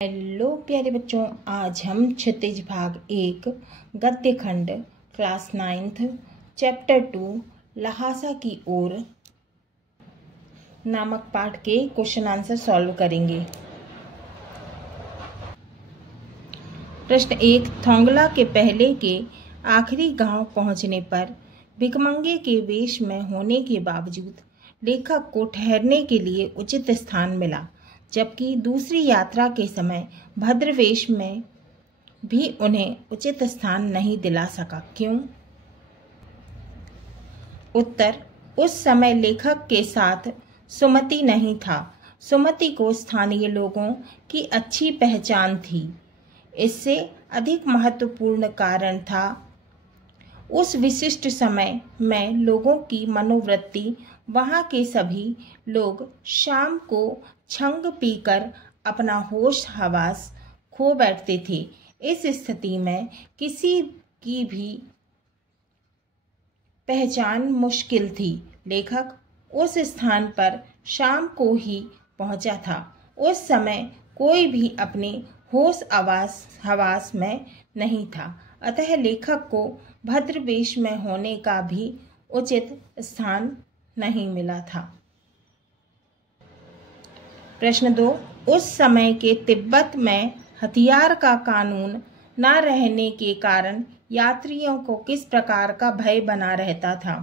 Hello प्यारे बच्चों, आज हम क्षितिज भाग 1 गद्य खंड क्लास 9th चैप्टर 2 लहासा की ओर नामक पाठ के क्वेश्चन आंसर सॉल्व करेंगे। प्रश्न 1। थोंगला के पहले के आखिरी गांव पहुंचने पर भिखमंगे के वेश में होने के बावजूद लेखक को ठहरने के लिए उचित स्थान मिला, जबकि दूसरी यात्रा के समय भद्रवेश में भी उन्हें उचित स्थान नहीं दिला सका। क्यों? उत्तर। उस समय लेखक के साथ सुमति नहीं था। सुमति को स्थानीय लोगों की अच्छी पहचान थी। इससे अधिक महत्वपूर्ण कारण था, उस विशिष्ट समय में लोगों की मनोवृत्ति, वहाँ के सभी लोग शाम को छंग पीकर अपना होश हवास खो बैठते थे। इस स्थिति में किसी की भी पहचान मुश्किल थी। लेखक उस स्थान पर शाम को ही पहुंचा था। उस समय कोई भी अपने होश हवास में नहीं था, अतः लेखक को भद्रवेश में होने का भी उचित स्थान नहीं मिला था। प्रश्न 2। उस समय के तिब्बत में हथियार का कानून न रहने के कारण यात्रियों को किस प्रकार का भय बना रहता था?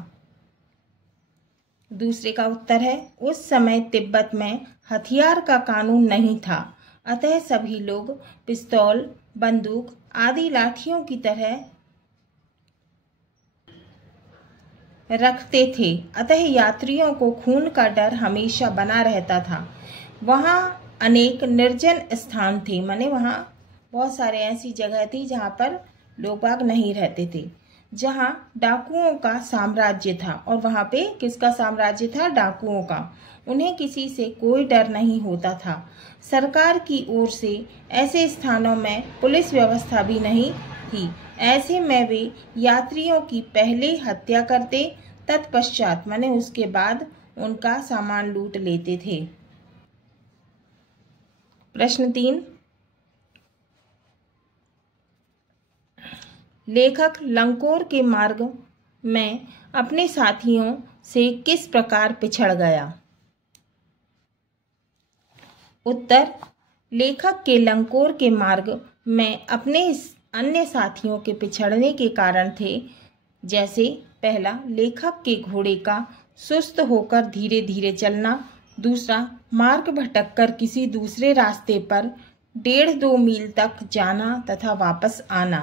दूसरे का उत्तर है, उस समय तिब्बत में हथियार का कानून नहीं था, अतः सभी लोग पिस्तौल, बंदूक आदि लाठियों की तरह रखते थे, अतः यात्रियों को खून का डर हमेशा बना रहता था। वहाँ अनेक निर्जन स्थान थे, माने वहाँ बहुत सारे ऐसी जगह थी जहाँ पर लोग बाग नहीं रहते थे, जहाँ डाकुओं का साम्राज्य था। और वहाँ पे किसका साम्राज्य था? डाकुओं का। उन्हें किसी से कोई डर नहीं होता था। सरकार की ओर से ऐसे स्थानों में पुलिस व्यवस्था भी नहीं थी। ऐसे में वे यात्रियों की पहले हत्या करते, तत्पश्चात माने उसके बाद उनका सामान लूट लेते थे। प्रश्न 3। लेखक लंकोर के मार्ग में अपने साथियों से किस प्रकार पिछड़ गया? उत्तर। लेखक के लंकोर के मार्ग में अपने अन्य साथियों के पिछड़ने के कारण थे, जैसे पहला, लेखक के घोड़े का सुस्त होकर धीरे धीरे चलना। दूसरा, मार्ग भटककर किसी दूसरे रास्ते पर 1.5-2 मील तक जाना तथा वापस आना।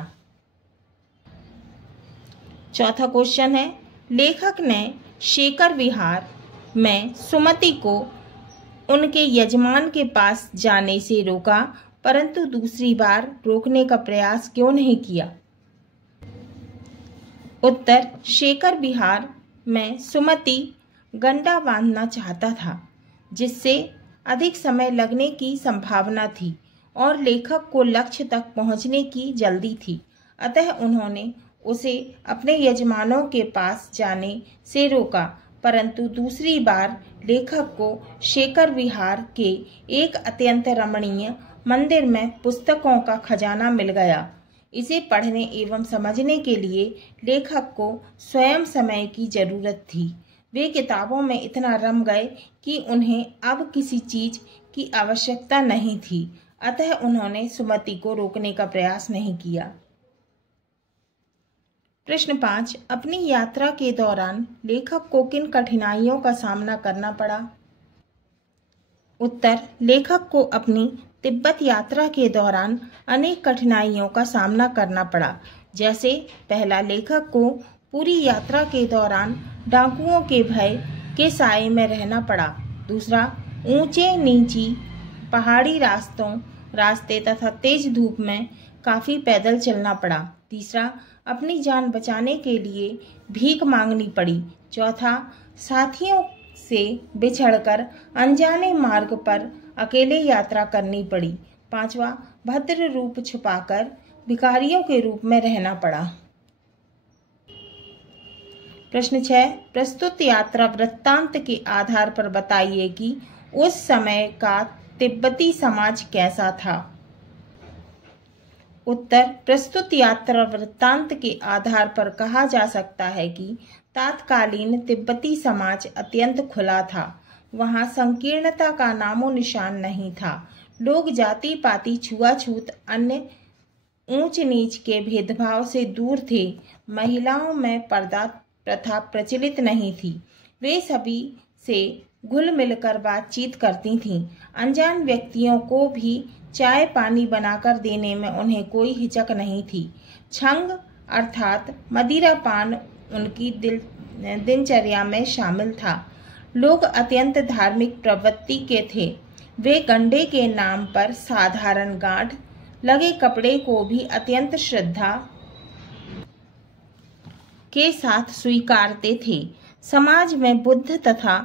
चौथा क्वेश्चन है, लेखक ने शेखर विहार में सुमति को उनके यजमान के पास जाने से रोका, परंतु दूसरी बार रोकने का प्रयास क्यों नहीं किया? उत्तर। शेखर विहार में सुमति गंडा बांधना चाहता था, जिससे अधिक समय लगने की संभावना थी और लेखक को लक्ष्य तक पहुंचने की जल्दी थी, अतः उन्होंने उसे अपने यजमानों के पास जाने से रोका। परंतु दूसरी बार लेखक को शेखर विहार के एक अत्यंत रमणीय मंदिर में पुस्तकों का खजाना मिल गया। इसे पढ़ने एवं समझने के लिए लेखक को स्वयं समय की जरूरत थी। वे किताबों में इतना रम गए कि उन्हें अब किसी चीज की आवश्यकता नहीं थी, अतः उन्होंने सुमति को रोकने का प्रयास नहीं किया। प्रश्न 5। अपनी यात्रा के दौरान लेखक को किन कठिनाइयों का सामना करना पड़ा? उत्तर। लेखक को अपनी तिब्बत यात्रा के दौरान अनेक कठिनाइयों का सामना करना पड़ा। जैसे पहला, लेखक को पूरी यात्रा के दौरान डाकुओं के भय के साए में रहना पड़ा। दूसरा, ऊंचे नीची पहाड़ी रास्ते तथा तेज धूप में काफी पैदल चलना पड़ा। तीसरा, अपनी जान बचाने के लिए भीख मांगनी पड़ी। चौथा, साथियों से बिछड़कर अनजाने मार्ग पर अकेले यात्रा करनी पड़ी। पांचवा, भद्र रूप छुपाकर भिखारियों के रूप में रहना पड़ा। प्रश्न 6। प्रस्तुत यात्रा वृत्तांत के आधार पर बताइए कि उस समय का तिब्बती समाज कैसा था? उत्तर, प्रस्तुत यात्रा वृत्तांत के आधार पर कहा जा सकता है कि तत्कालीन तिब्बती समाज अत्यंत खुला था। वहां संकीर्णता का नामो निशान नहीं था। लोग जाति पाति, छुआछूत, अन्य ऊंच नीच के भेदभाव से दूर थे। महिलाओं में पर्दा प्रथा प्रचलित नहीं थी। वे सभी से घुल मिलकर बातचीत करती थीं। अनजान व्यक्तियों को भी चाय पानी बनाकर देने में उन्हें कोई हिचक नहीं थी। छंग अर्थात मदिरा पान उनकी दिनचर्या में शामिल था। लोग अत्यंत धार्मिक प्रवृत्ति के थे। वे गंडे के नाम पर साधारण गांठ लगे कपड़े को भी अत्यंत श्रद्धा के साथ स्वीकारते थे। समाज में बुद्ध तथा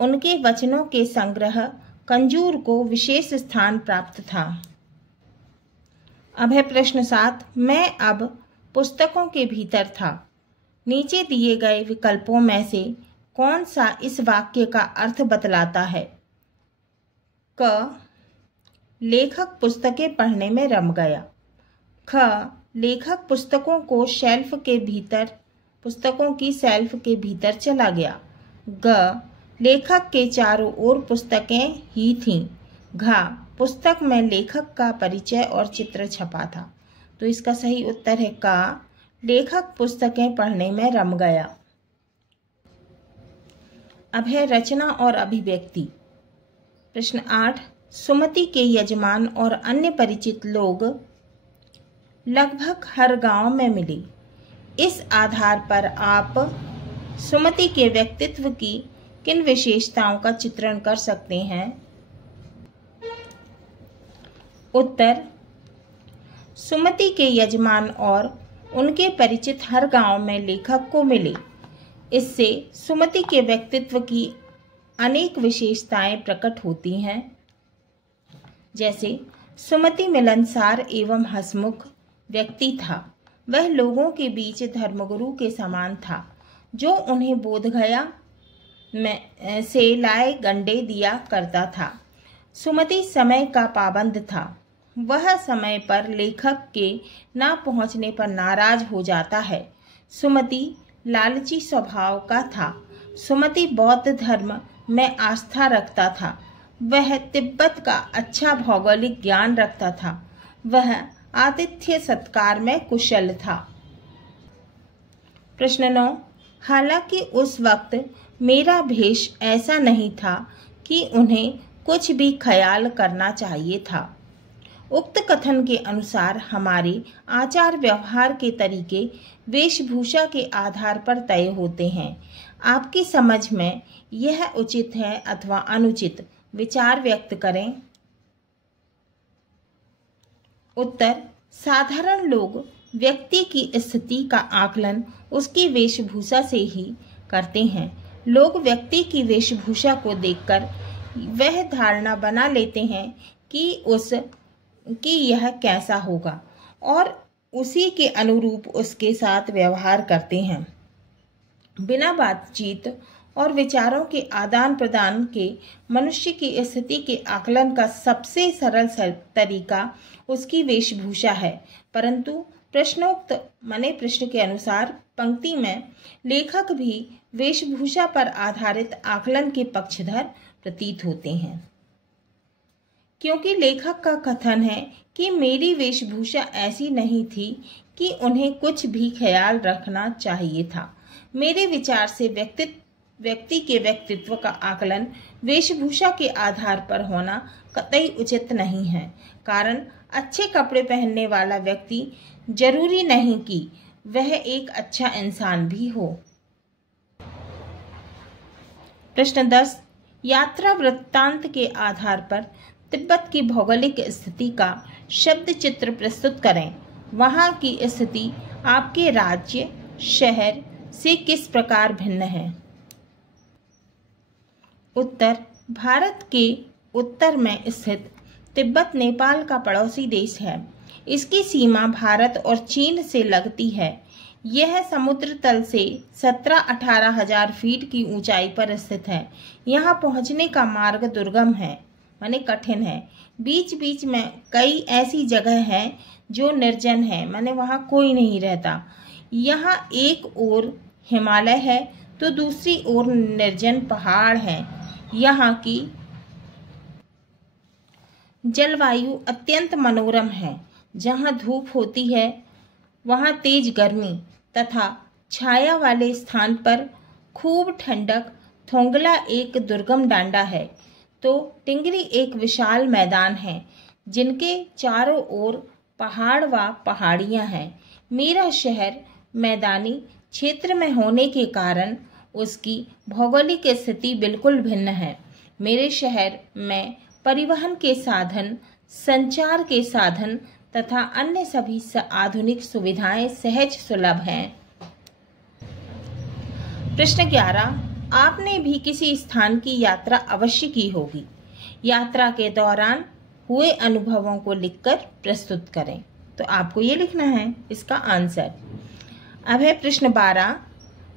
उनके वचनों के संग्रह कंजूर को विशेष स्थान प्राप्त था। अब है प्रश्न 7। मैं अब पुस्तकों के भीतर था। नीचे दिए गए विकल्पों में से कौन सा इस वाक्य का अर्थ बतलाता है? क, लेखक पुस्तकें पढ़ने में रम गया। ख, लेखक पुस्तकों की शेल्फ के भीतर चला गया। ग, लेखक के चारों ओर पुस्तकें ही थीं। घ, पुस्तक में लेखक का परिचय और चित्र छपा था। तो इसका सही उत्तर है क, लेखक पुस्तकें पढ़ने में रम गया। अब है रचना और अभिव्यक्ति। प्रश्न 8। सुमति के यजमान और अन्य परिचित लोग लगभग हर गांव में मिले। इस आधार पर आप सुमति के व्यक्तित्व की किन विशेषताओं का चित्रण कर सकते हैं? उत्तर, सुमति के यजमान और उनके परिचित हर गांव में लेखक को मिले। इससे सुमति के व्यक्तित्व की अनेक विशेषताएं प्रकट होती हैं। जैसे सुमति मिलनसार एवं हंसमुख व्यक्ति था। वह लोगों के बीच धर्मगुरु के समान था, जो उन्हें बोधगया में से लाए गंडे दिया करता था। सुमति समय का पाबंद था। वह समय पर लेखक के न पहुंचने पर नाराज हो जाता है। सुमति लालची स्वभाव का था। सुमति बौद्ध धर्म में आस्था रखता था। वह तिब्बत का अच्छा भौगोलिक ज्ञान रखता था। वह आतिथ्य सत्कार में कुशल था। प्रश्न 9। हालांकि उस वक्त मेरा भेष ऐसा नहीं था कि उन्हें कुछ भी ख्याल करना चाहिए था। उक्त कथन के अनुसार हमारे आचार व्यवहार के तरीके वेशभूषा के आधार पर तय होते हैं। आपकी समझ में यह उचित है अथवा अनुचित, विचार व्यक्त करें। उत्तर, साधारण लोग व्यक्ति की स्थिति का आकलन उसकी वेशभूषा से ही करते हैं। लोग व्यक्ति की वेशभूषा को देखकर वह धारणा बना लेते हैं कि यह कैसा होगा और उसी के अनुरूप उसके साथ व्यवहार करते हैं। बिना बातचीत और विचारों के आदान प्रदान के मनुष्य की स्थिति के आकलन का सबसे सरल तरीका उसकी वेशभूषा है। परंतु प्रश्न के अनुसार पंक्ति में लेखक भी वेशभूषा पर आधारित आकलन के पक्षधर प्रतीत होते हैं, क्योंकि लेखक का कथन है कि मेरी वेशभूषा ऐसी नहीं थी कि उन्हें कुछ भी ख्याल रखना चाहिए था। मेरे विचार से व्यक्ति के व्यक्तित्व का आकलन वेशभूषा के आधार पर होना कतई उचित नहीं है। कारण अच्छे कपड़े पहनने वाला व्यक्ति जरूरी नहीं कि वह एक अच्छा इंसान भी हो। प्रश्न 10। यात्रा वृत्तांत के आधार पर तिब्बत की भौगोलिक स्थिति का शब्द चित्र प्रस्तुत करें। वहां की स्थिति आपके राज्य, शहर से किस प्रकार भिन्न है? उत्तर, भारत के उत्तर में स्थित तिब्बत नेपाल का पड़ोसी देश है। इसकी सीमा भारत और चीन से लगती है। यह समुद्र तल से 17-18 हजार फीट की ऊंचाई पर स्थित है। यहाँ पहुँचने का मार्ग दुर्गम है, माने कठिन है, बीच बीच में कई ऐसी जगह है जो निर्जन है, माने वहाँ कोई नहीं रहता। यहाँ एक ओर हिमालय है तो दूसरी ओर निर्जन पहाड़ है। यहाँ की जलवायु अत्यंत मनोरम है। जहाँ धूप होती है वहाँ तेज गर्मी तथा छाया वाले स्थान पर खूब ठंडक। थोंगला एक दुर्गम डांडा है तो टिंगरी एक विशाल मैदान है जिनके चारों ओर पहाड़ व पहाड़ियाँ हैं। मेरा शहर मैदानी क्षेत्र में होने के कारण उसकी भौगोलिक स्थिति बिल्कुल भिन्न है। मेरे शहर में परिवहन के साधन, संचार के साधन तथा अन्य सभी आधुनिक सुविधाएं सहज सुलभ हैं। प्रश्न 11, आपने भी किसी स्थान की यात्रा अवश्य की होगी। यात्रा के दौरान हुए अनुभवों को लिखकर प्रस्तुत करें। तो आपको ये लिखना है इसका आंसर। अब है प्रश्न 12,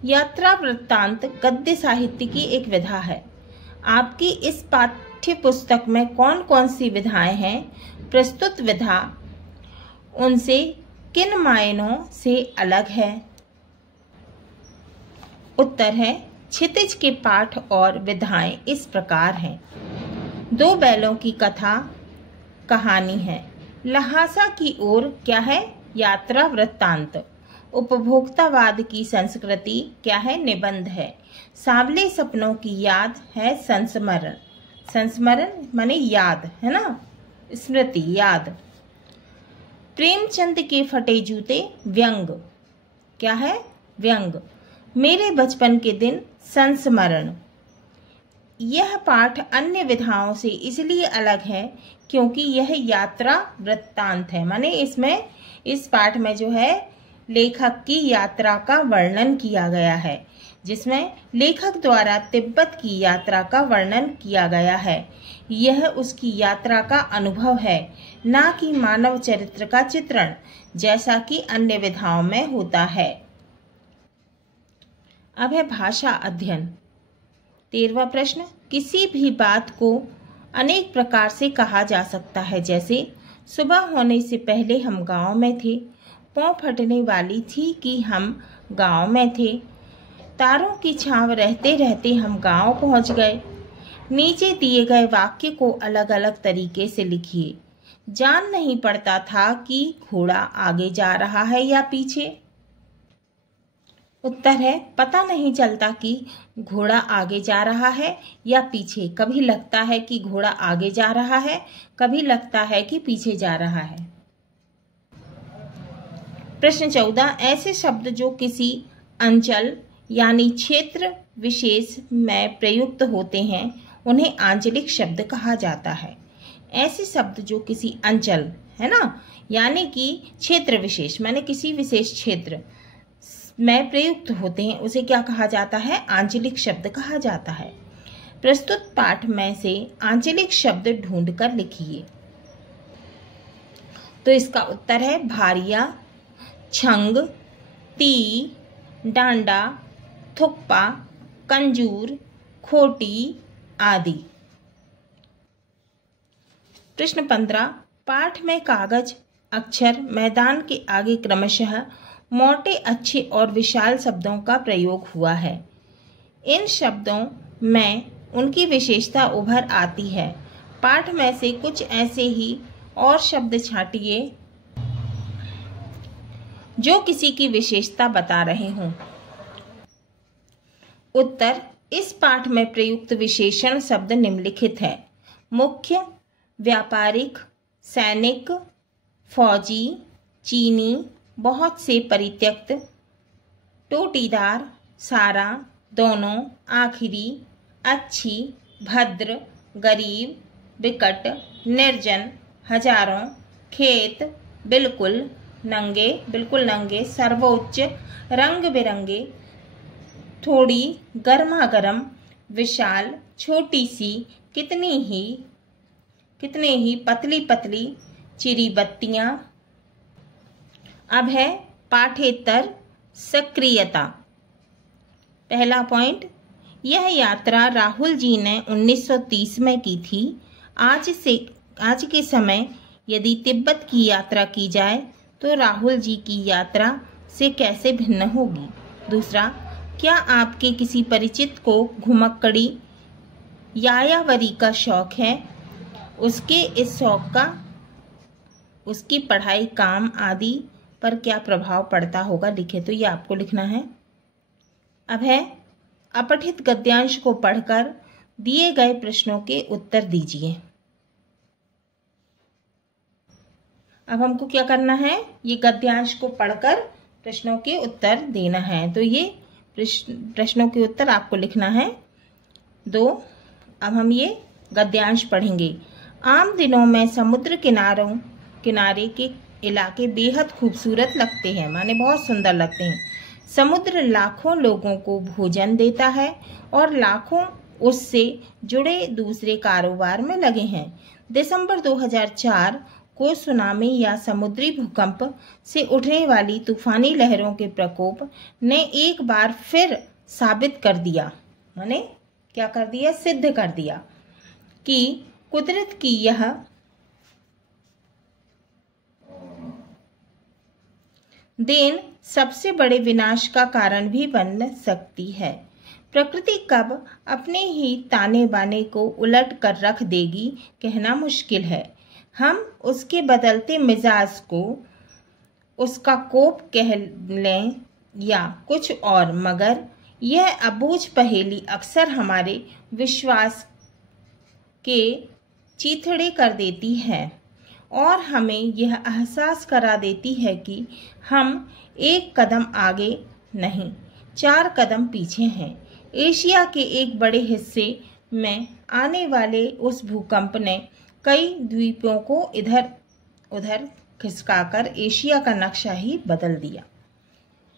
यात्रा वृत्तांत गद्य साहित्य की एक विधा है। आपकी इस पाठ्य पुस्तक में कौन कौन सी विधाएं हैं? प्रस्तुत विधा उनसे किन मायनों से अलग है? उत्तर है क्षितिज के पाठ और विधाएं इस प्रकार हैं। दो बैलों की कथा कहानी है। लहासा की ओर क्या है? यात्रा वृत्तांत। उपभोक्तावाद की संस्कृति क्या है? निबंध है। सांवले सपनों की याद है संस्मरण। संस्मरण माने याद है ना, स्मृति, याद। प्रेमचंद के फटे जूते व्यंग क्या है? व्यंग। मेरे बचपन के दिन संस्मरण। यह पाठ अन्य विधाओं से इसलिए अलग है क्योंकि यह यात्रा वृत्तांत है, माने इसमें इस पाठ में जो है लेखक की यात्रा का वर्णन किया गया है, जिसमें लेखक द्वारा तिब्बत की यात्रा का वर्णन किया गया है। यह उसकी यात्रा का अनुभव है, ना कि मानव चरित्र का चित्रण, जैसा कि अन्य विधाओं में होता है। अब है भाषा अध्ययन। 13वां प्रश्न, किसी भी बात को अनेक प्रकार से कहा जा सकता है, जैसे सुबह होने से पहले हम गांव में थे, पाँव फटने वाली थी कि हम गांव में थे, तारों की छांव रहते रहते हम गांव पहुंच गए। नीचे दिए गए वाक्य को अलग अलग तरीके से लिखिए। जान नहीं पड़ता था कि घोड़ा आगे जा रहा है या पीछे। उत्तर है पता नहीं चलता कि घोड़ा आगे जा रहा है या पीछे। कभी लगता है कि घोड़ा आगे जा रहा है, कभी लगता है कि पीछे जा रहा है। प्रश्न 14, ऐसे शब्द जो किसी अंचल यानी क्षेत्र विशेष में प्रयुक्त होते हैं उन्हें आंचलिक शब्द कहा जाता है। ऐसे शब्द जो किसी अंचल है ना, यानी कि क्षेत्र विशेष माने किसी विशेष क्षेत्र में प्रयुक्त होते हैं उसे क्या कहा जाता है? आंचलिक शब्द कहा जाता है। प्रस्तुत पाठ में से आंचलिक शब्द ढूंढकर लिखिए। तो इसका उत्तर है भारिया, छंग, ती, डांडा, थुक्पा, कंजूर, खोटी आदि। प्रश्न 15, पाठ में कागज अक्षर मैदान के आगे क्रमशः मोटे, अच्छे और विशाल शब्दों का प्रयोग हुआ है। इन शब्दों में उनकी विशेषता उभर आती है। पाठ में से कुछ ऐसे ही और शब्द छांटिए जो किसी की विशेषता बता रहे हों। उत्तर, इस पाठ में प्रयुक्त विशेषण शब्द निम्नलिखित है। मुख्य, व्यापारिक, सैनिक, फौजी, चीनी, बहुत से परित्यक्त, टोटीदार, सारा, दोनों, आखिरी, अच्छी, भद्र, गरीब, विकट, निर्जन, हजारों, खेत, बिल्कुल नंगे, सर्वोच्च, रंग बिरंगे, थोड़ी, गर्मा गर्म, विशाल, छोटी सी, कितने ही, पतली पतली, चिरी बत्तियां। अब है पाठेतर सक्रियता। पहला पॉइंट, यह यात्रा राहुल जी ने 1930 में की थी। आज के समय यदि तिब्बत की यात्रा की जाए तो राहुल जी की यात्रा से कैसे भिन्न होगी। दूसरा, क्या आपके किसी परिचित को घुमक्कड़ी यायावरी का शौक है? उसके इस शौक का उसकी पढ़ाई, काम आदि पर क्या प्रभाव पड़ता होगा, लिखे। तो ये आपको लिखना है। अब है अपठित गद्यांश को पढ़कर दिए गए प्रश्नों के उत्तर दीजिए। अब हमको क्या करना है, ये गद्यांश को पढ़कर प्रश्नों के उत्तर देना है। तो ये प्रश्नों के उत्तर आपको लिखना है 2। अब हम ये गद्यांश पढ़ेंगे। आम दिनों में समुद्र किनारे के इलाके बेहद खूबसूरत लगते हैं, माने बहुत सुंदर लगते हैं। समुद्र लाखों लोगों को भोजन देता है और लाखों उससे जुड़े दूसरे कारोबार में लगे हैं। दिसंबर 2004 को सुनामी या समुद्री भूकंप से उठने वाली तूफानी लहरों के प्रकोप ने एक बार फिर साबित कर दिया, माने क्या कर दिया, सिद्ध कर दिया कि कुदरत की यह देन सबसे बड़े विनाश का कारण भी बन सकती है। प्रकृति कब अपने ही ताने बाने को उलट कर रख देगी, कहना मुश्किल है। हम उसके बदलते मिजाज को उसका कोप कह लें या कुछ और, मगर यह अबूझ पहेली अक्सर हमारे विश्वास के चीथड़े कर देती है और हमें यह एहसास करा देती है कि हम एक कदम आगे नहीं 4 कदम पीछे हैं। एशिया के एक बड़े हिस्से में आने वाले उस भूकंप ने कई द्वीपों को इधर उधर खिसकाकर एशिया का नक्शा ही बदल दिया।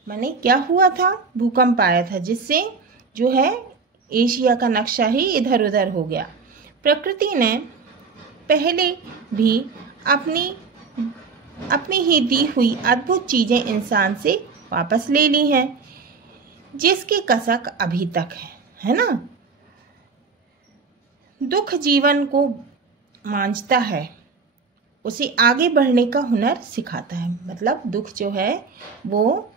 माने क्या हुआ था, भूकंप आया था जिससे जो है एशिया का नक्शा ही इधर उधर हो गया। प्रकृति ने पहले भी अपनी ही दी हुई अद्भुत चीजें इंसान से वापस ले ली हैं, जिसकी कसक अभी तक है ना। दुख जीवन को मांझता है, उसे आगे बढ़ने का हुनर सिखाता है। मतलब दुख जो है वो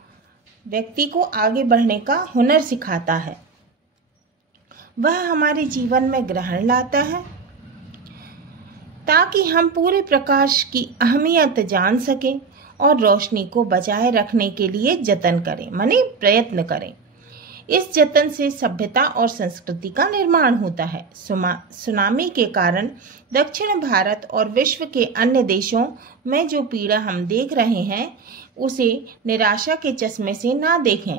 व्यक्ति को आगे बढ़ने का हुनर सिखाता है। वह हमारे जीवन में ग्रहण लाता है ताकि हम पूरे प्रकाश की अहमियत जान सकें और रोशनी को बचाए रखने के लिए जतन करें, माने प्रयत्न करें। इस जतन से सभ्यता और संस्कृति का निर्माण होता है। सुनामी के कारण दक्षिण भारत और विश्व के अन्य देशों में जो पीड़ा हम देख रहे हैं, उसे निराशा के चश्मे से ना देखें।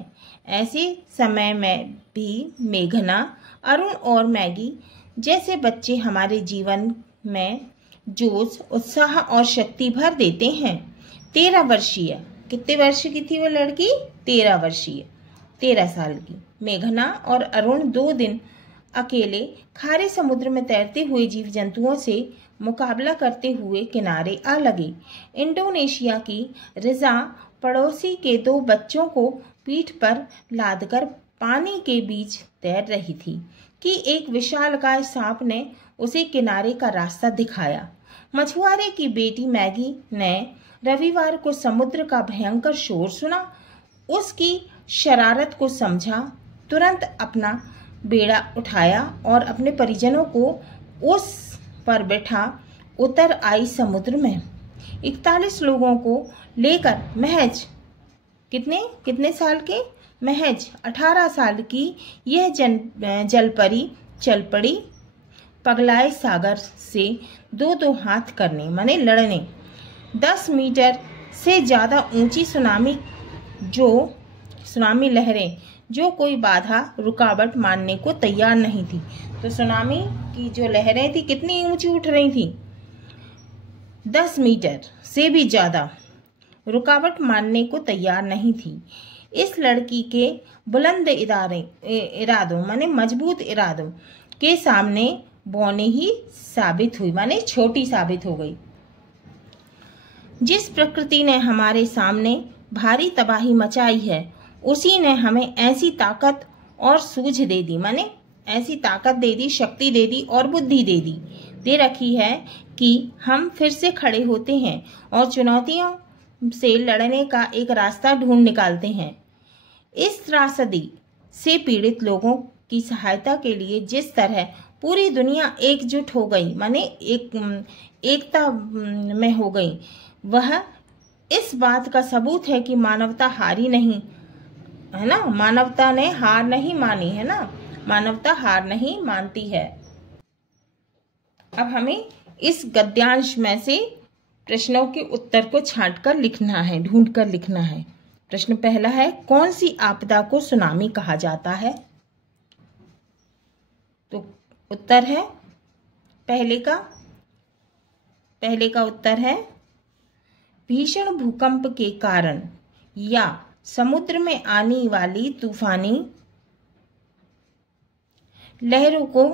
ऐसे समय में भी मेघना, अरुण और मैगी जैसे बच्चे हमारे जीवन में जोश, उत्साह और शक्ति भर देते हैं। 13 वर्षीय, कितने वर्ष की थी वो लड़की? 13 वर्षीय, 13 साल की मेघना और अरुण 2 दिन अकेले खारे समुद्र में तैरते हुए जीव जंतुओं से मुकाबला करते हुए किनारे आ लगे। इंडोनेशिया की रिजा पड़ोसी के 2 बच्चों को पीठ पर लादकर पानी के बीच तैर रही थी कि एक विशालकाय सांप ने उसे किनारे का रास्ता दिखाया। मछुआरे की बेटी मैगी ने रविवार को समुद्र का भयंकर शोर सुना, उसकी शरारत को समझा, तुरंत अपना बेड़ा उठाया और अपने परिजनों को उस पर बैठा उतर आई समुद्र में। 41 लोगों को लेकर महज कितने साल के? महज 18 साल की यह जलपरी चल पड़ी पगलाए सागर से 2-2 हाथ करने, माने लड़ने। 10 मीटर से ज़्यादा ऊंची सुनामी लहरें जो कोई बाधा रुकावट मानने को तैयार नहीं थी। तो सुनामी की जो लहरें थी कितनी ऊंची उठ रही थी? 10 मीटर से भी ज़्यादा, रुकावट मानने को तैयार नहीं थी। इस लड़की के बुलंद इरादों माने मजबूत इरादों के सामने बौनी ही साबित हुई, माने छोटी साबित हो गई। जिस प्रकृति ने हमारे सामने भारी तबाही मचाई है, उसी ने हमें ऐसी ताकत और सूझ दे दी, माने ऐसी ताकत दे दी, शक्ति दे दी और बुद्धि दे दी दे रखी है कि हम फिर से खड़े होते हैं और चुनौतियों से लड़ने का एक रास्ता ढूंढ निकालते हैं। इस त्रासदी से पीड़ित लोगों की सहायता के लिए जिस तरह पूरी दुनिया एकजुट हो गई, माने एकता में हो गई, वह इस बात का सबूत है कि मानवता हारी नहीं है ना, मानवता ने हार नहीं मानी है ना, मानवता हार नहीं मानती है। अब हमें इस गद्यांश में से प्रश्नों के उत्तर को छांटकर लिखना है, ढूंढकर लिखना है। प्रश्न पहला है, कौन सी आपदा को सुनामी कहा जाता है? तो उत्तर है पहले का उत्तर है भीषण भूकंप के कारण या समुद्र में आने वाली तूफानी लहरों को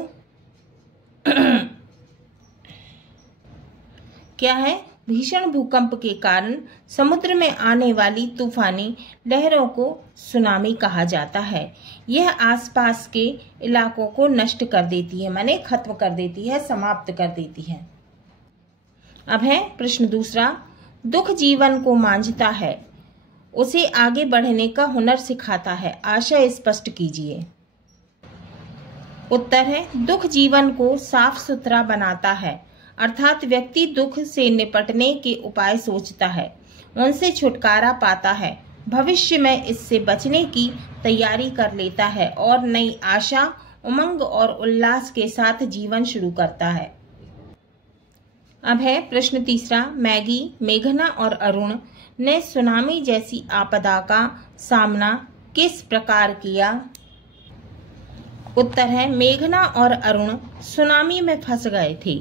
क्या है? भीषण भूकंप के कारण समुद्र में आने वाली तूफानी लहरों को सुनामी कहा जाता है। यह आसपास के इलाकों को नष्ट कर देती है, माने खत्म कर देती है, समाप्त कर देती है। अब है प्रश्न दूसरा, दुख जीवन को मांझता है, उसे आगे बढ़ने का हुनर सिखाता है, आशय स्पष्ट कीजिए। उत्तर है दुख जीवन को साफ सुथरा बनाता है, अर्थात व्यक्ति दुख से निपटने के उपाय सोचता है, उनसे छुटकारा पाता है, भविष्य में इससे बचने की तैयारी कर लेता है और नई आशा, उमंग और उल्लास के साथ जीवन शुरू करता है। अब है प्रश्न तीसरा, मैगी, मेघना और अरुण ने सुनामी जैसी आपदा का सामना किस प्रकार किया? उत्तर है मेघना और अरुण सुनामी में फंस गए थे।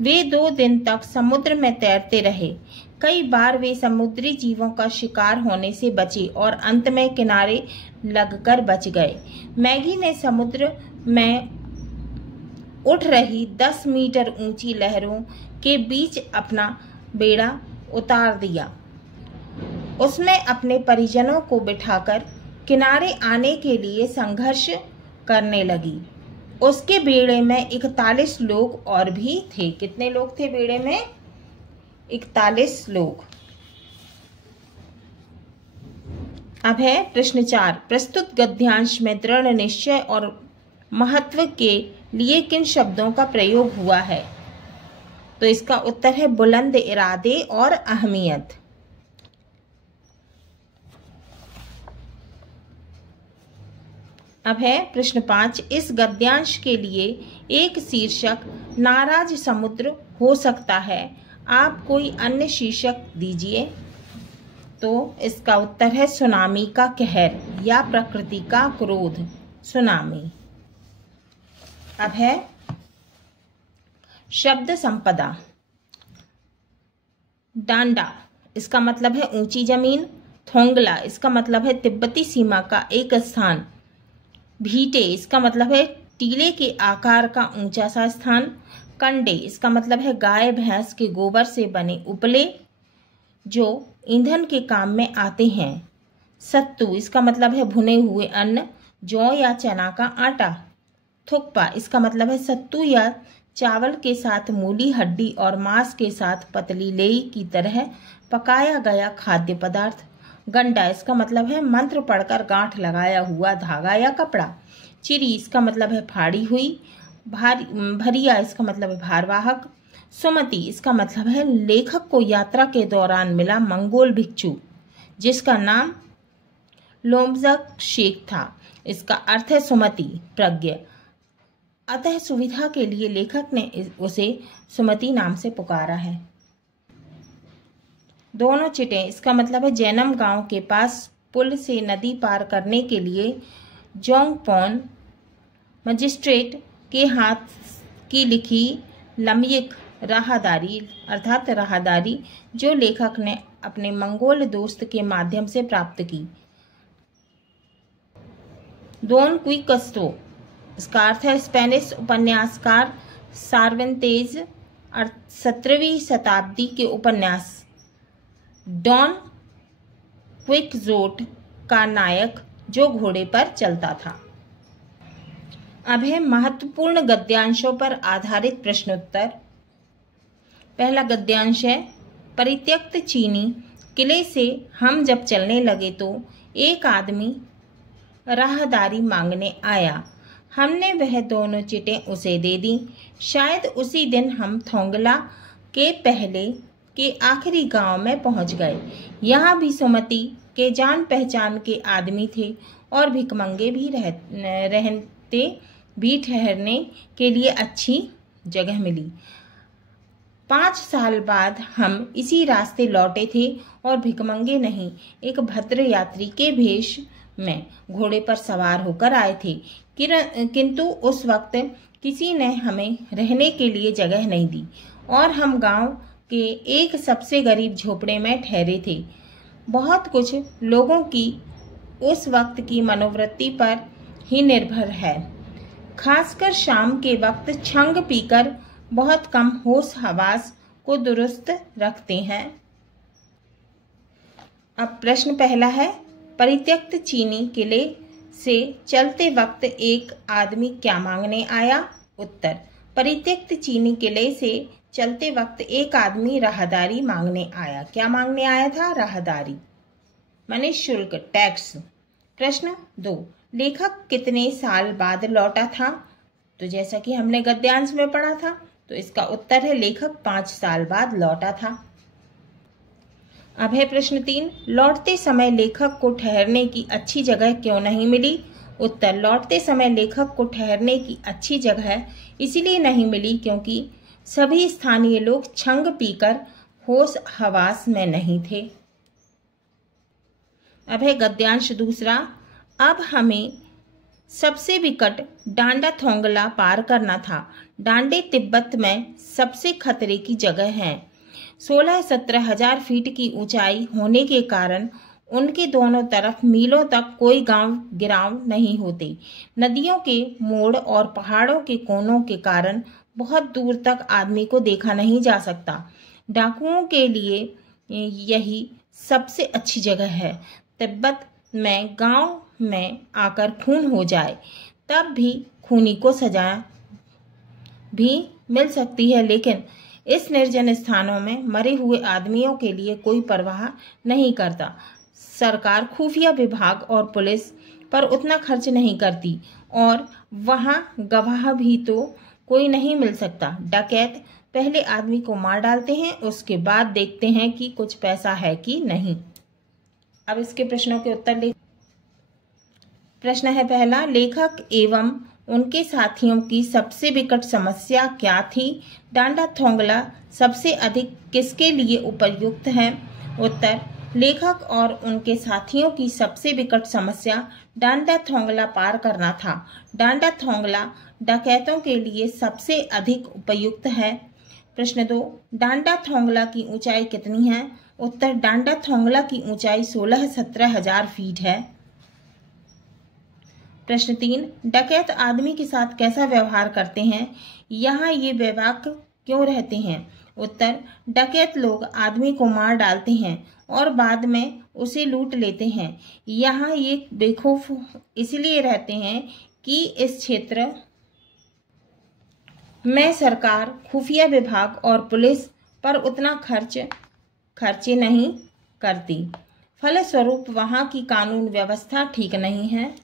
वे 2 दिन तक समुद्र में तैरते रहे। कई बार वे समुद्री जीवों का शिकार होने से बचे और अंत में किनारे लगकर बच गए। मैगी ने समुद्र में उठ रही 10 मीटर ऊंची लहरों के बीच अपना बेड़ा उतार दिया। उसमें अपने परिजनों को बिठाकर किनारे आने के लिए संघर्ष करने लगी। उसके बेड़े में 41 लोग और भी थे। कितने लोग थे बेड़े में? 41 लोग। अब है प्रश्न 4, प्रस्तुत गद्यांश में दृढ़ निश्चय और महत्व के लिए किन शब्दों का प्रयोग हुआ है? तो इसका उत्तर है बुलंद इरादे और अहमियत। अब है प्रश्न 5, इस गद्यांश के लिए एक शीर्षक नाराज समुद्र हो सकता है, आप कोई अन्य शीर्षक दीजिए। तो इसका उत्तर है सुनामी का कहर या प्रकृति का क्रोध, सुनामी। अब है शब्द संपदा। डांडा इसका मतलब है ऊंची जमीन। थोंगला इसका मतलब है तिब्बती सीमा का एक स्थान। भीटे इसका मतलब है टीले के आकार का ऊंचा सा स्थान। कंडे इसका मतलब है गाय भैंस के गोबर से बने उपले जो ईंधन के काम में आते हैं। सत्तू इसका मतलब है भुने हुए अन्न, जौ या चना का आटा। थुक्पा इसका मतलब है सत्तू या चावल के साथ मूली, हड्डी और मांस के साथ पतली लेई की तरह पकाया गया खाद्य पदार्थ। गंडा इसका मतलब है मंत्र पढ़कर गांठ लगाया हुआ धागा या कपड़ा। चिरी इसका मतलब है फाड़ी हुई। भरिया इसका मतलब है भारवाहक। सुमति इसका मतलब है लेखक को यात्रा के दौरान मिला मंगोल भिक्षु जिसका नाम लोमजक शेख था। इसका अर्थ है सुमति, प्रज्ञ। अतः सुविधा के लिए लेखक ने उसे सुमति नाम से पुकारा है। दोनों चिटें इसका मतलब है जैनम गांव के पास पुल से नदी पार करने के लिए जोंगपोन मजिस्ट्रेट के हाथ की लिखी लम्यक राहदारी अर्थात राहदारी जो लेखक ने अपने मंगोल दोस्त के माध्यम से प्राप्त की। डॉन क्विक्सो इसका अर्थ है स्पेनिश उपन्यासकार सार्वेंतेज 17वीं शताब्दी के उपन्यास डॉन क्विक्सोट का नायक जो घोड़े पर चलता था। अब है महत्वपूर्ण गद्यांशों पर आधारित प्रश्नोत्तर। पहला गद्यांश है, परित्यक्त चीनी किले से हम जब चलने लगे तो एक आदमी राहदारी मांगने आया। हमने वह दोनों चिटें उसे दे दी। शायद उसी दिन हम थोंगला के पहले के आखिरी गांव में पहुंच गए। यहाँ भी सुमति के जान पहचान के आदमी थे और भिखमंगे भी रहते भी ठहरने के लिए अच्छी जगह मिली। 5 साल बाद हम इसी रास्ते लौटे थे और भिखमंगे नहीं, एक भद्र यात्री के भेष में घोड़े पर सवार होकर आए थे। किंतु उस वक्त किसी ने हमें रहने के लिए जगह नहीं दी और हम गांव के एक सबसे गरीब झोपड़े में ठहरे थे। बहुत कुछ लोगों की उस वक्त की मनोवृत्ति पर ही निर्भर है। खासकर शाम के वक्त छंग पीकर बहुत कम होश हवास को दुरुस्त रखते हैं। अब प्रश्न पहला है, परित्यक्त चीनी किले से चलते वक्त एक आदमी क्या मांगने आया? उत्तर, परित्यक्त चीनी किले से चलते वक्त एक आदमी राहदारी मांगने आया। क्या मांगने आया था? राहदारी माने शुल्क, टैक्स। प्रश्न 2, लेखक कितने साल बाद लौटा था? तो जैसा कि हमने गद्यांश में पढ़ा था, तो इसका उत्तर है लेखक 5 साल बाद लौटा था। अब है प्रश्न 3, लौटते समय लेखक को ठहरने की अच्छी जगह क्यों नहीं मिली? उत्तर, लौटते समय लेखक को ठहरने की अच्छी जगह इसलिए नहीं मिली क्योंकि सभी स्थानीय लोग छंग पीकर होश हवास में नहीं थे। अब है गद्यांश दूसरा, अब हमें सबसे विकट डांडा थोंगला पार करना था। डांडे तिब्बत में सबसे खतरे की जगह हैं। 16-17 हजार फीट की ऊंचाई होने के कारण उनके दोनों तरफ मीलों तक कोई गांव गिराव नहीं होते। नदियों के मोड़ और पहाड़ों के कोनों के कारण बहुत दूर तक आदमी को देखा नहीं जा सकता। डाकुओं के लिए यही सबसे अच्छी जगह है। तिब्बत में गांव में आकर खून हो जाए तब भी खूनी को सजा भी मिल सकती है, लेकिन इस निर्जन स्थानों में मरे हुए आदमियों के लिए कोई परवाह नहीं करता। सरकार खुफिया विभाग और पुलिस पर उतना खर्च नहीं करती और वहां गवाह भी तो कोई नहीं मिल सकता। डकैत पहले आदमी को मार डालते हैं, उसके बाद देखते हैं कि कुछ पैसा है कि नहीं। अब इसके प्रश्नों के उत्तर ले। प्रश्न है पहला, लेखक एवं उनके साथियों की सबसे विकट समस्या क्या थी? डांडा थोंगला सबसे अधिक किसके लिए उपयुक्त है? उत्तर, लेखक और उनके साथियों की सबसे विकट समस्या डांडा थोंगला पार करना था। डांडा थोंगला डकैतों के लिए सबसे अधिक उपयुक्त है। प्रश्न 2, डांडा थोंगला की ऊंचाई कितनी है? उत्तर, डांडा थोंगला की ऊंचाई 16-17 हजार फीट है। प्रश्न 3, डकैत आदमी के साथ कैसा व्यवहार करते हैं? यहाँ ये बेबाक क्यों रहते हैं? उत्तर, डकैत लोग आदमी को मार डालते हैं और बाद में उसे लूट लेते हैं। यहाँ ये बेखौफ इसलिए रहते हैं कि इस क्षेत्र में सरकार, खुफिया विभाग और पुलिस पर उतना खर्चे नहीं करती। फलस्वरूप वहाँ की कानून व्यवस्था ठीक नहीं है।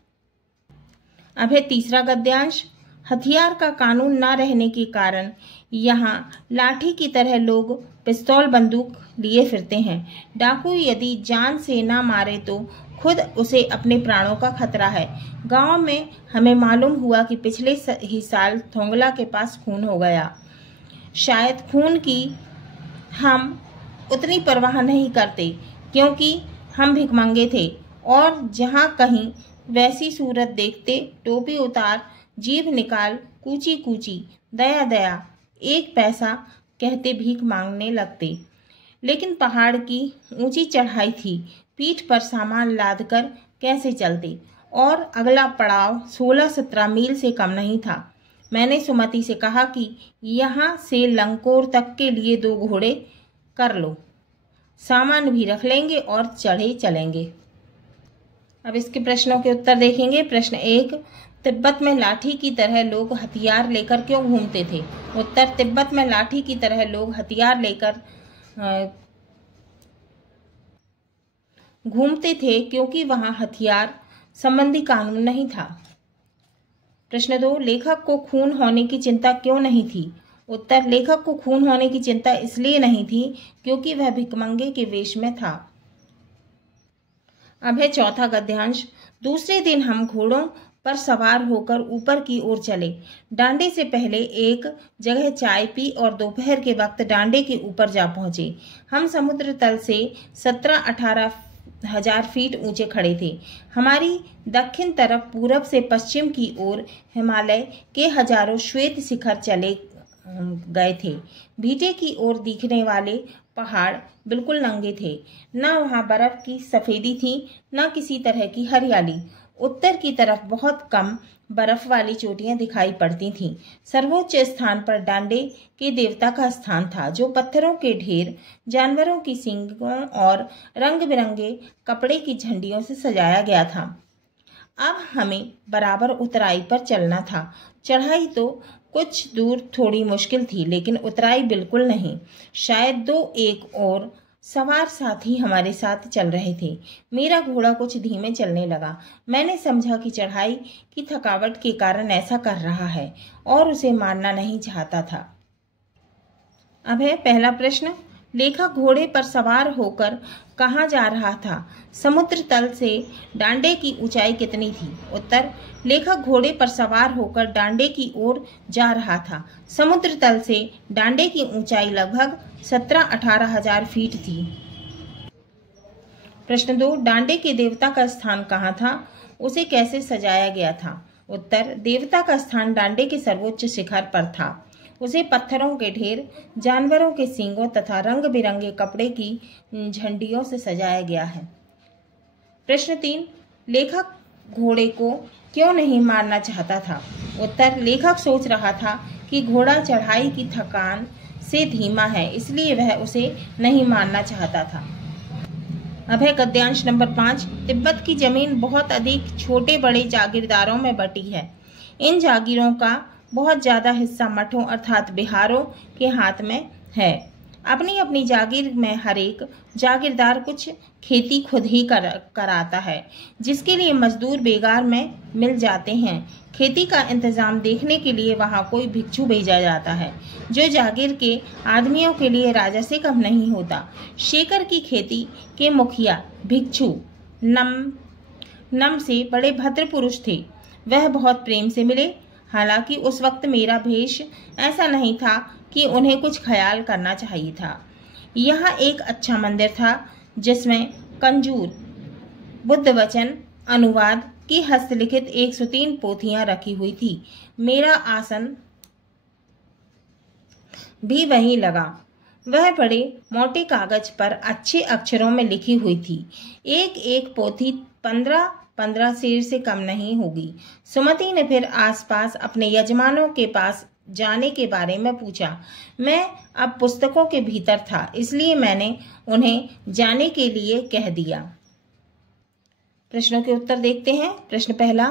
अब है तीसरा गद्यांश, हथियार का कानून न रहने के कारण यहाँ लाठी की तरह लोग पिस्तौल बंदूक लिए फिरते हैं। डाकू यदि जान से ना मारे तो खुद उसे अपने प्राणों का खतरा है। गांव में हमें मालूम हुआ कि पिछले ही साल थोंगला के पास खून हो गया। शायद खून की हम उतनी परवाह नहीं करते क्योंकि हम भिखमंगे थे और जहाँ कहीं वैसी सूरत देखते टोपी उतार, जीभ निकाल, कूची कूची, दया दया, 1 पैसा कहते भीख मांगने लगते। लेकिन पहाड़ की ऊंची चढ़ाई थी, पीठ पर सामान लादकर कैसे चलते और अगला पड़ाव 16-17 मील से कम नहीं था। मैंने सुमति से कहा कि यहाँ से लंकोर तक के लिए 2 घोड़े कर लो, सामान भी रख लेंगे और चढ़े चलेंगे। अब इसके प्रश्नों के उत्तर देखेंगे। प्रश्न 1, तिब्बत में लाठी की तरह लोग हथियार लेकर क्यों घूमते थे? उत्तर, तिब्बत में लाठी की तरह लोग हथियार लेकर घूमते थे क्योंकि वहां हथियार संबंधी कानून नहीं था। प्रश्न 2, लेखक को खून होने की चिंता क्यों नहीं थी? उत्तर, लेखक को खून होने की चिंता इसलिए नहीं थी क्योंकि वह भिखमंगे के वेश में था। अब है चौथा गद्यांश। दूसरे दिन हम घोड़ों पर सवार होकर ऊपर की ओर चले। डांडे से पहले एक जगह चाय पी और दोपहर के वक्त डांडे के ऊपर जा पहुंचे। हम समुद्र तल से 17-18 हजार फीट ऊंचे खड़े थे। हमारी दक्षिण तरफ पूरब से पश्चिम की ओर हिमालय के हजारों श्वेत शिखर चले गए थे। भीटे की ओर दिखने वाले पहाड़ बिल्कुल नंगे थे। न वहां बर्फ की सफेदी थी, न किसी तरह की हरियाली। उत्तर की तरफ बहुत कम बर्फ वाली चोटियां दिखाई पड़ती थीं। सर्वोच्च स्थान पर डांडे के देवता का स्थान था, जो पत्थरों के ढेर, जानवरों की सींगों और रंग बिरंगे कपड़े की झंडियों से सजाया गया था। अब हमें बराबर उतराई पर चलना था। चढ़ाई तो कुछ दूर थोड़ी मुश्किल थी, लेकिन उतराई बिल्कुल नहीं। शायद 2-1 और सवार साथी हमारे साथ चल रहे थे। मेरा घोड़ा कुछ धीमे चलने लगा। मैंने समझा कि चढ़ाई की थकावट के कारण ऐसा कर रहा है और उसे मारना नहीं चाहता था। अब है पहला प्रश्न। लेखक घोड़े पर सवार होकर कहाँ जा रहा था? समुद्र तल से डांडे की ऊंचाई कितनी थी? उत्तर, लेखक घोड़े पर सवार होकर डांडे की ओर जा रहा था। समुद्र तल से डांडे की ऊंचाई लगभग 17-18 हजार फीट थी। प्रश्न 2, डांडे के देवता का स्थान कहाँ था? उसे कैसे सजाया गया था? उत्तर, देवता का स्थान डांडे के सर्वोच्च शिखर पर था। उसे पत्थरों के ढेर, जानवरों के सींगों तथा रंग बिरंगे कपड़े की झंडियों से सजाया गया है। प्रश्न 3, लेखक घोड़े को क्यों नहीं मारना चाहता था? उत्तर, लेखक सोच रहा था कि घोड़ा चढ़ाई की थकान से धीमा है, इसलिए वह उसे नहीं मारना चाहता था। अब है गद्यांश नंबर 5। तिब्बत की जमीन बहुत अधिक छोटे बड़े जागीरदारों में बटी है। इन जागीरों का बहुत ज्यादा हिस्सा मठों अर्थात बिहारों के हाथ में है। अपनी अपनी जागीर में हर एक जागीरदार कुछ खेती खुद ही कराता है, जिसके लिए मजदूर बेगार में मिल जाते हैं। खेती का इंतजाम देखने के लिए वहां कोई भिक्षु भेजा जाता है, जो जागीर के आदमियों के लिए राजा से कम नहीं होता। शेकर की खेती के मुखिया भिक्षु नम से बड़े भद्र पुरुष थे। वह बहुत प्रेम से मिले। हालांकि उस वक्त मेरा भेष ऐसा नहीं था कि उन्हें कुछ ख्याल करना चाहिए था। यहाँ एक अच्छा मंदिर था, जिसमें कंजूर बुद्ध वचन अनुवाद की हस्तलिखित 103 पोथियां रखी हुई थी। मेरा आसन भी वहीं लगा। वह बड़े मोटे कागज पर अच्छे अक्षरों में लिखी हुई थी। एक एक पोथी 15 शेर से कम नहीं होगी। सुमति ने फिर आसपास अपने यजमानों के पास जाने के बारे में पूछा। मैं अब पुस्तकों के भीतर था, इसलिए मैंने उन्हें जाने के लिए कह दिया। प्रश्नों के उत्तर देखते हैं। प्रश्न पहला,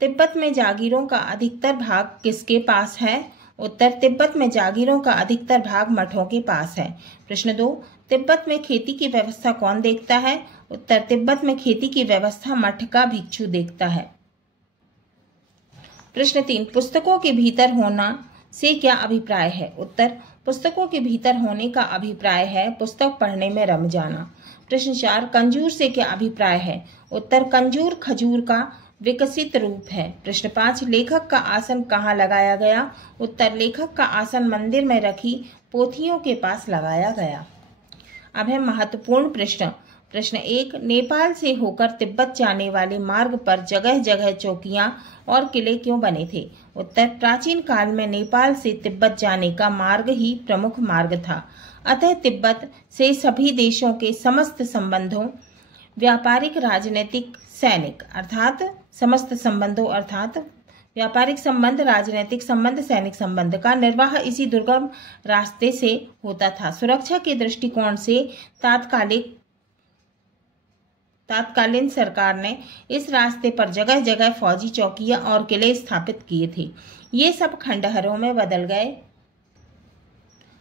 तिब्बत में जागीरों का अधिकतर भाग किसके पास है? उत्तर, तिब्बत में जागीरों का अधिकतर भाग मठों के पास है। प्रश्न 2, तिब्बत में खेती की व्यवस्था कौन देखता है? उत्तर, तिब्बत में खेती की व्यवस्था मठ का भिक्षु देखता है। प्रश्न 3, पुस्तकों के भीतर होना से क्या अभिप्राय है? उत्तर, पुस्तकों के भीतर होने का अभिप्राय है पुस्तक पढ़ने में रम जाना। प्रश्न 4, कंजूर से क्या अभिप्राय है? उत्तर, कंजूर खजूर का विकसित रूप है। प्रश्न 5, लेखक का आसन कहाँ लगाया गया? उत्तर, लेखक का आसन मंदिर में रखी पोथियों के पास लगाया गया। अब है महत्वपूर्ण प्रश्न। प्रश्न 1, नेपाल से होकर तिब्बत जाने वाले मार्ग पर जगह जगह चौकियां और किले क्यों बने थे? उत्तर, प्राचीन काल में नेपाल से तिब्बत जाने का मार्ग ही प्रमुख मार्ग था। अतः तिब्बत से सभी देशों के समस्त संबंधों, व्यापारिक, राजनीतिक, सैनिक अर्थात समस्त संबंधों अर्थात व्यापारिक संबंध, राजनीतिक संबंध, सैनिक संबंध का निर्वाह इसी दुर्गम रास्ते से होता था। सुरक्षा के दृष्टिकोण से तत्कालीन सरकार ने इस रास्ते पर जगह जगह फौजी चौकियां और किले स्थापित किए थे। ये सब खंडहरों में बदल गए।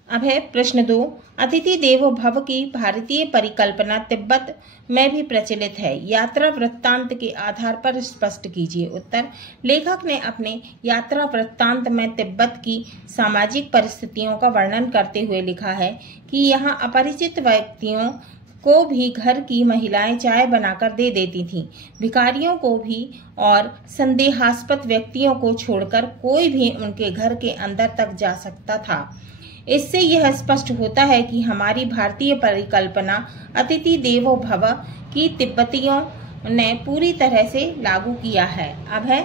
अब है प्रश्न 2। अतिथि देवो भव की भारतीय परिकल्पना तिब्बत में भी प्रचलित है, यात्रा वृत्तांत के आधार पर स्पष्ट कीजिए। उत्तर, लेखक ने अपने यात्रा वृत्तांत में तिब्बत की सामाजिक परिस्थितियों का वर्णन करते हुए लिखा है कि यहाँ अपरिचित व्यक्तियों को भी घर की महिलाएं चाय बनाकर दे देती थीं, भिखारियों को भी, और संदेहास्पद व्यक्तियों को छोड़कर कोई भी उनके घर के अंदर तक जा सकता था। इससे यह स्पष्ट होता है कि हमारी भारतीय परिकल्पना अतिथि देवो भव की तिब्बतियों ने पूरी तरह से लागू किया है। अब है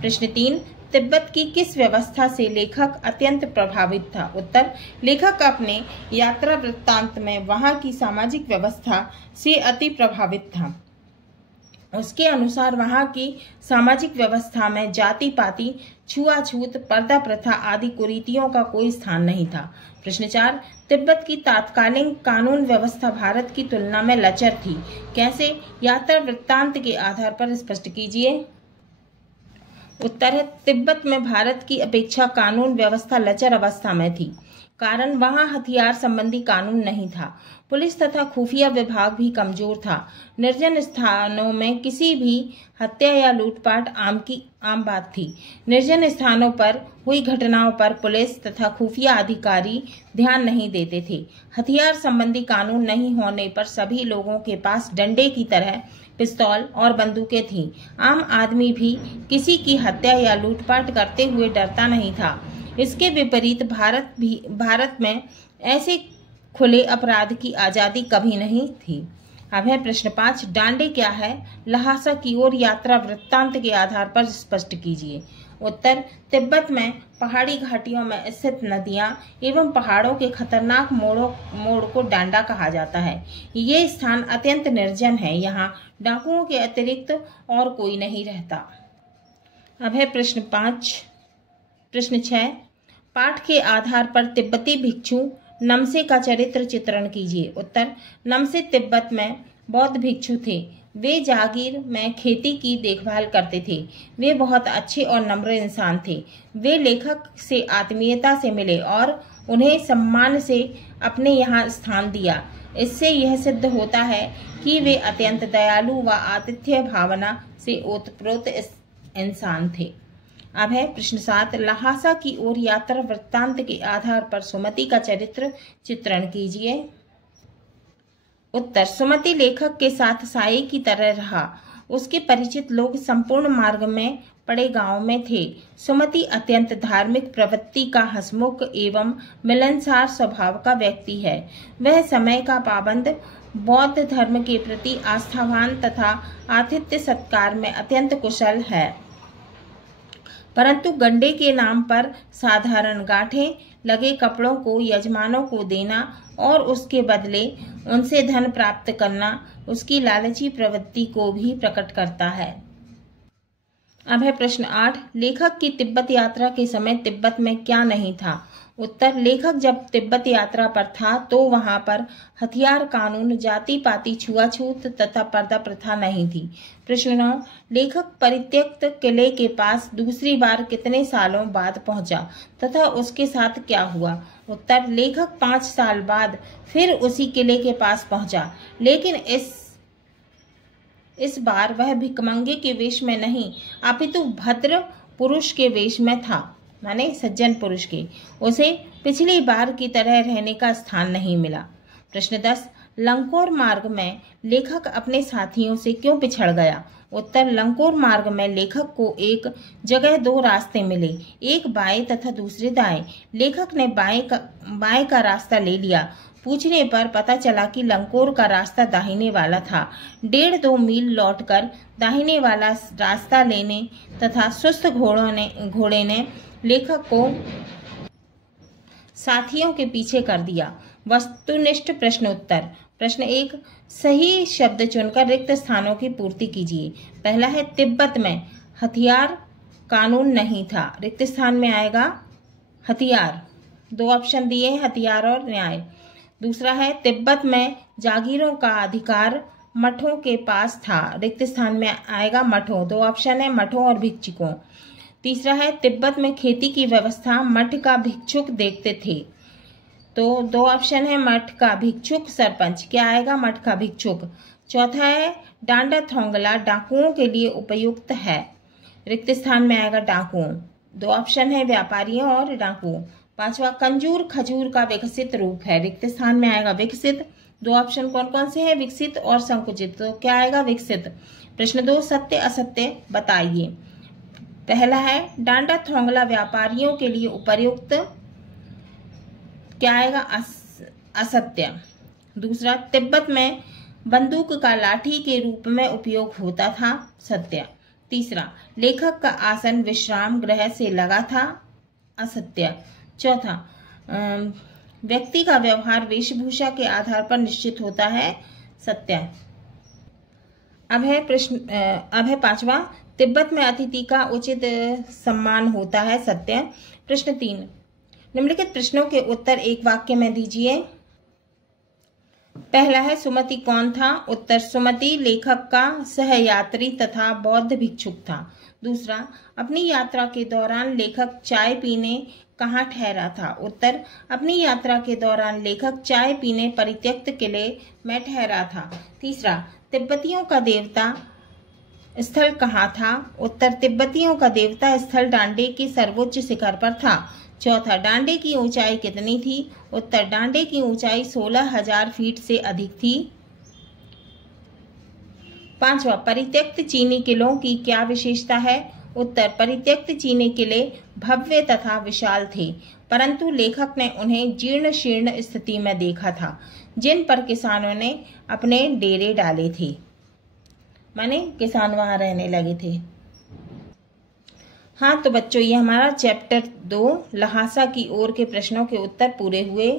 प्रश्न 3। तिब्बत की किस व्यवस्था से लेखक अत्यंत प्रभावित था? उत्तर, लेखक अपने यात्रा वृत्तांत में वहां की सामाजिक व्यवस्था से अति प्रभावित था। उसके अनुसार वहां की सामाजिक व्यवस्था में जाति पाति, छुआछूत, पर्दा प्रथा आदि कुरीतियों का कोई स्थान नहीं था। प्रश्न 4। तिब्बत की तत्कालीन कानून व्यवस्था भारत की तुलना में लचर थी, कैसे? यात्रा वृत्तांत के आधार पर स्पष्ट कीजिए। उत्तर है, तिब्बत में भारत की अपेक्षा कानून व्यवस्था लचर अवस्था में थी, कारण वहां हथियार संबंधी कानून नहीं था। पुलिस तथा खुफिया विभाग भी कमजोर था। निर्जन स्थानों में किसी भी हत्या या लूटपाट आम बात थी। निर्जन स्थानों पर हुई घटनाओं पर पुलिस तथा खुफिया अधिकारी ध्यान नहीं देते थे। हथियार संबंधी कानून नहीं होने पर सभी लोगों के पास डंडे की तरह पिस्तौल और बंदूकें थीं। आम आदमी भी किसी की हत्या या लूटपाट करते हुए डरता नहीं था। इसके विपरीत भारत में ऐसे खुले अपराध की आजादी कभी नहीं थी। अब है प्रश्न 5। डांडे क्या है? लहासा की ओर यात्रा वृत्तांत के आधार पर स्पष्ट कीजिए। उत्तर, तिब्बत में पहाड़ी घाटियों में स्थित नदियां एवं पहाड़ों के खतरनाक मोड़ को डांडा कहा जाता है। ये स्थान अत्यंत निर्जन है। यहाँ डाकुओं के अतिरिक्त और कोई नहीं रहता। अब है प्रश्न 5। प्रश्न 6। पाठ के आधार पर तिब्बती भिक्षु नमसे का चरित्र चित्रण कीजिए। उत्तर, नमसे तिब्बत में बौद्ध भिक्षु थे। वे जागीर में खेती की देखभाल करते थे। वे बहुत अच्छे और नम्र इंसान थे। वे लेखक से आत्मीयता से मिले और उन्हें सम्मान से अपने यहाँ स्थान दिया। इससे यह सिद्ध होता है कि वे अत्यंत दयालु व आतिथ्य भावना से ओतप्रोत इंसान थे। अब है प्रश्न 7। लहासा की ओर यात्रा वृत्तांत के आधार पर सुमति का चरित्र चित्रण कीजिए। उत्तर, सुमति लेखक के साथ साये की तरह रहा। उसके परिचित लोग संपूर्ण मार्ग में पड़े गांव में थे। सुमति अत्यंत धार्मिक प्रवृत्ति का, हंसमुख एवं मिलनसार स्वभाव का व्यक्ति है। वह समय का पाबंद, बौद्ध धर्म के प्रति आस्थावान तथा आतिथ्य सत्कार में अत्यंत कुशल है। परंतु गंडे के नाम पर साधारण गांठें लगे कपड़ों को यजमानों को देना और उसके बदले उनसे धन प्राप्त करना उसकी लालची प्रवृत्ति को भी प्रकट करता है। अब है प्रश्न 8। लेखक की तिब्बत यात्रा के समय तिब्बत में क्या नहीं था? उत्तर, लेखक जब तिब्बत यात्रा पर था तो वहां पर हथियार कानून, जाति पाति, छुआछूत तथा पर्दा प्रथा नहीं थी। प्रश्न 9। लेखक परित्यक्त किले के पास दूसरी बार कितने सालों बाद पहुंचा तथा उसके साथ क्या हुआ? उत्तर, लेखक 5 साल बाद फिर उसी किले के पास पहुंचा, लेकिन इस बार वह भिकमंगे के वेश में नहीं अपितु भद्र पुरुष के वेश में था, माने सज्जन पुरुष के। उसे पिछली बार की तरह रहने का स्थान नहीं मिला। प्रश्न 10। लंकोर मार्ग में लेखक अपने साथियों से क्यों पिछड़ गया? उत्तर, लंकोर मार्ग में लेखक को एक जगह 2 रास्ते मिले, एक बाएं तथा दूसरे दाएं। लेखक ने बाएं का रास्ता ले लिया। पूछने पर पता चला कि लंकोर का रास्ता दाहिने वाला था। 1.5-2 मील लौटकर दाहिने वाला रास्ता लेने तथा सुस्त घोड़े ने लेखक को साथियों के पीछे कर दिया। वस्तुनिष्ठ प्रश्न उत्तर। प्रश्न 1। सही शब्द चुनकर रिक्त स्थानों की पूर्ति कीजिए। पहला है, तिब्बत में हथियार कानून नहीं था। रिक्त स्थान में आएगा हथियार। 2 ऑप्शन दिए हैं, हथियार और न्याय। दूसरा है, तिब्बत में जागीरों का अधिकार मठों के पास था। रिक्त स्थान में आएगा मठों। 2 ऑप्शन है, मठों और भिक्षुकों। तीसरा है तिब्बत में खेती की व्यवस्था मठ का भिक्षुक देखते थे। तो 2 ऑप्शन है, मठ का भिक्षुक, सरपंच। क्या आएगा? मठ का भिक्षुक। चौथा है डांडा थोंगला डाकुओं के लिए उपयुक्त है। रिक्त स्थान में आएगा डाकुओं। 2 ऑप्शन है, व्यापारियों और डाकुओं। पांचवा कंजूर खजूर का विकसित रूप है। रिक्त स्थान में आएगा विकसित। 2 ऑप्शन कौन कौन से हैं? विकसित और संकुचित। तो क्या आएगा? विकसित। प्रश्न 2 सत्य असत्य बताइए। पहला है डांडा थोंगला व्यापारियों के लिए उपयुक्त। क्या आएगा? असत्य। दूसरा तिब्बत में बंदूक का लाठी के रूप में उपयोग होता था। सत्य। तीसरा लेखक का आसन विश्राम गृह से लगा था। असत्य। चौथा व्यक्ति का व्यवहार वेशभूषा के आधार पर निश्चित होता है। सत्य। अब है पांचवा तिब्बत में अतिथि का उचित सम्मान होता है। सत्य। प्रश्न 3 निम्नलिखित प्रश्नों के उत्तर एक वाक्य में दीजिए। पहला है सुमति कौन था? उत्तर सुमति लेखक का सहयात्री तथा बौद्ध भिक्षुक था। दूसरा अपनी यात्रा के दौरान लेखक चाय पीने कहाँ ठहरा था? उत्तर अपनी यात्रा के दौरान लेखक चाय पीने परित्यक्त किले में ठहरा था। तीसरा तिब्बतियों का देवता स्थल कहाँ था? उत्तर तिब्बतियों का देवता स्थल डांडे के सर्वोच्च शिखर पर था। चौथा डांडे की ऊंचाई कितनी थी? उत्तर डांडे की ऊंचाई 16,000 फीट से अधिक थी। पांचवा परित्यक्त चीनी किलों की क्या विशेषता है? उत्तर परित्यक्त चीनी किले भव्य तथा विशाल थे, परंतु लेखक ने उन्हें जीर्ण शीर्ण स्थिति में देखा था, जिन पर किसानों ने अपने डेरे डाले थे। माने किसान वहां रहने लगे थे। हाँ तो बच्चों, ये हमारा चैप्टर 2 लहासा की ओर के प्रश्नों के उत्तर पूरे हुए।